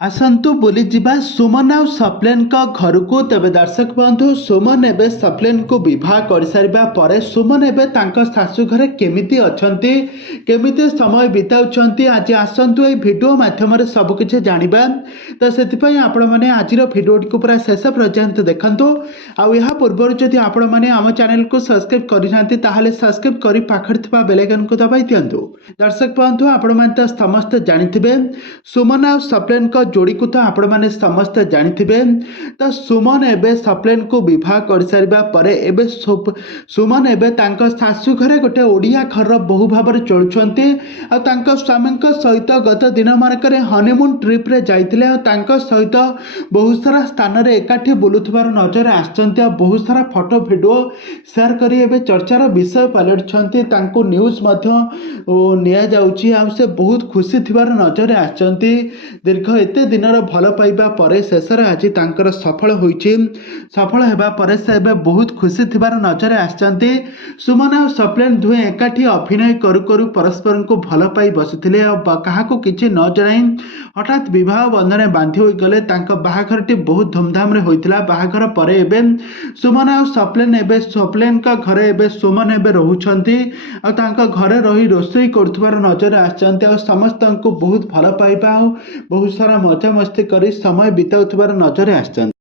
आसतु बुली जिबा सुमन आउ सप्लेन घर को। तेबे दर्शक बंधु सुमन एबे सप्लेन को विवाह कर सारिबा परे सुमन एबे तांको सासु घरे केमिति अछंती, केमिति समय बिताउछंती, आज आसतु ए वीडियो माध्यम रे सब किछ जानिबा। तो सेति पई आपण माने आजिर वीडियो को पूरा शेष पर्यंत देखंतु। आउ यहा पूर्व जदि आपण माने आम चैनल को सब्सक्राइब करि नांती ताहाले सब्सक्राइब करि पाखर थिबा बेल आइकन को दबाई दियंतु। दर्शक बंधु आपण माने त समस्त जानिथिबे सुमन आउ सप्लेन जोड़ी को तो आपण माने समस्त जानिथिबे। तो सुमन एबे सप्लेन को विवाह कर सारिबा परे एबे सुमन एबे तांको सासु घरे गोटे ओडिया घर बहु भाव में चलुछंती। आ तांको स्वामी सहित गत दिन मानकरे हनीमून ट्रिप रे जाइतिले। आ तांको सहित बहुत सारा स्थान रे एकाठी बुलुथबार नजर आछंती। आ बहुत सारा फोटो वीडियो शेयर करी एबे चर्चार विषय पलटछंती। तांको न्यूज मध्य निया जाउची। आ से बहुत खुशी थिबार नजर आछंती। दीर्घ एते दिनर भल पाइबा परे शेषर आज तांकर सफल होइछि। सफल हेबा परे से एबे बहुत खुशी थिबार नजर आछंती। सुमन और सप्लेन दुहे एकाठी अभिनय करू करू परस्पर को भल पाई बसिथिले। आ काहाको किछि न जणाई हठात विवाह बंधन बांधी होई गले। तांको बाहाघरटी बहुत धूमधाम रे होइतिला। बाहाघर परे एबे सुमन और सप्लेन एबे सप्लेन का घरे एबे सुमन एबे रहुछंती। आ तांको घरे रही रोसई करथबार नजर आछंती। आ समस्त को बहुत भल पाइबा बहुत सारा मजा मस्ती करी समय बिताउथबार नजर आछंती।